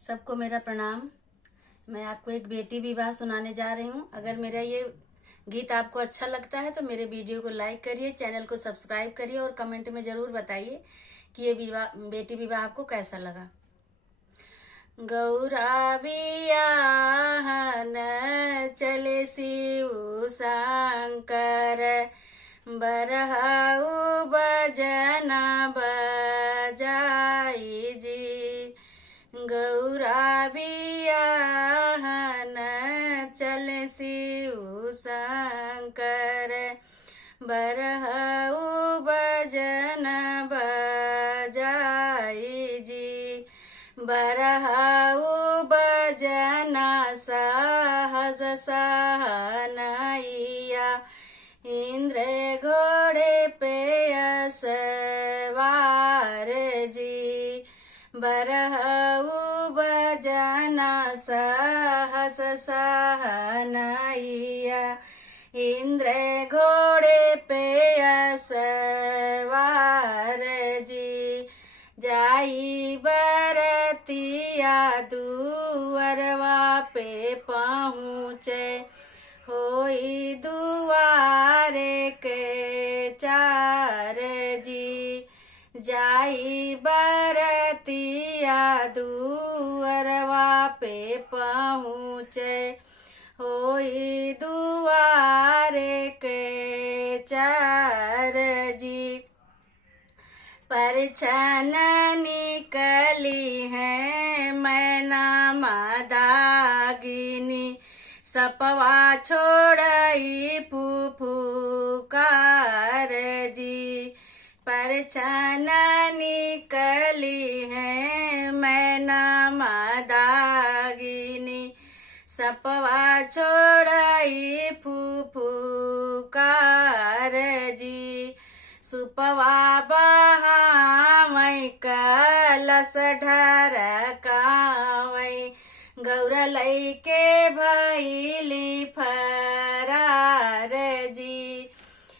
सबको मेरा प्रणाम। मैं आपको एक बेटी विवाह सुनाने जा रही हूँ। अगर मेरा ये गीत आपको अच्छा लगता है तो मेरे वीडियो को लाइक करिए, चैनल को सब्सक्राइब करिए और कमेंट में ज़रूर बताइए कि ये बेटी विवाह आपको कैसा लगा। गौरा बियाहन चले शिव शंकर, बरहाऊ बजना बजाई जी। गौरा बियाहन चले शिव शंकर, बरहाऊ बजना बजाई जी। बरहाऊ बजना सहज सहनैया, इंद्र घोड़े पे सवार जी। बरहाऊ बजना सहस सहनैया, इंद्र घोड़े पे सवार जी। जाई बरतिया दुअरवा पे पहुँचे, होई दुआरे के चार जी। जाई बरतिया दुअरवा पे पहुँचे, होई दुआरे के चार जी। परछन निकली है मैना मदागिनी, सपवा छोड़ई फुफुकार जी। परछन निकली है मैना मदागिनी, सपवा छोड़ई फुफुकार जी। सुपवा बहावै कलश ढरकावै, गौरा लैके भैली फरार जी।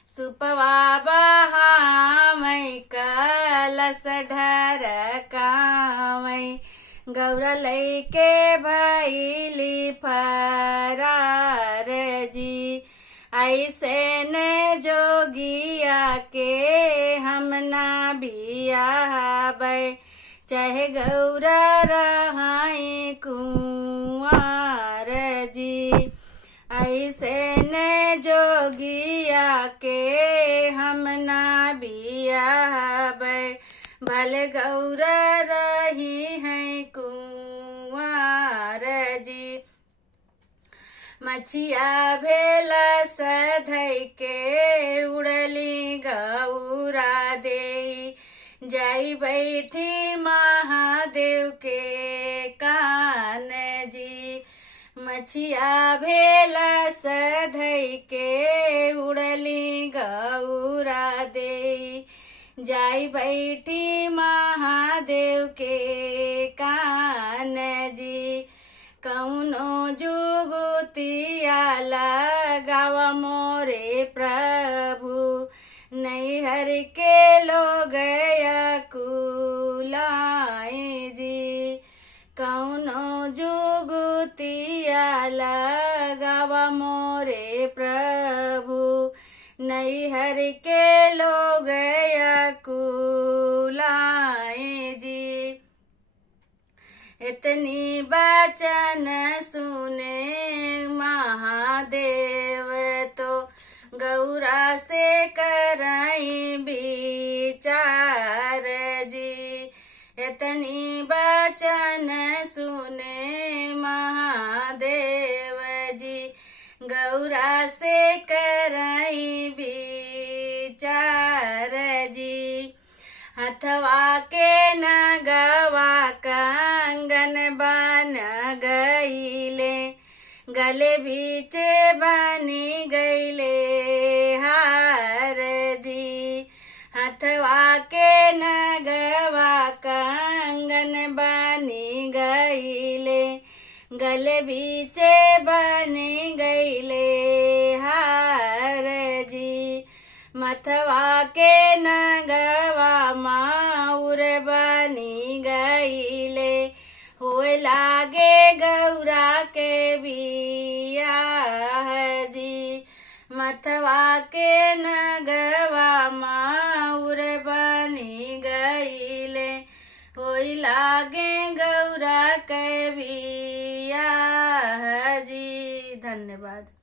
सुपवा बहावै कलश ढरकावै, गौरा लैके भैली फरार जी। ऐसे न जोगिया के हम ना बियाहबै, चाहे गौरा रहाई कुंवार जी। ऐसे न जोगिया के हम ना बियाहबै, भले गौरा रही है कुंवार जी। मछिया भेल सधई के उड़ली गौरा देई, जाई बैठी महादेव के कान जी। मछिया भेल सधई के उड़ली गौरा देई, जाई बैठी महादेव के कान जी। कौनो जुगुतिया लगाव मोरे प्रभु, नैहर के लोग कुलाए जी। कौनो जुगुतिया लगाव मोरे प्रभु, नैहर के लोग कुलाए जी। इतनी बचन सुने महादेव तो गौरा से करई विचार जी। इतनी बचन सुने महादेव जी, गौरा से करई विचार जी। हथवा के नगवा कंगन बन गईले, गले बीचे बनी गईले हार जी। हथवा के नगवा कंगन बनी गईले, गले बीचे बनी गईले हार जी। मथवा के नगवा माउर बनी गईले, होए लागे गौरा के बियाह जी, मथवा के नगवा माउर बनी गईले, होई लागे गौरा के बियाह जी। धन्यवाद।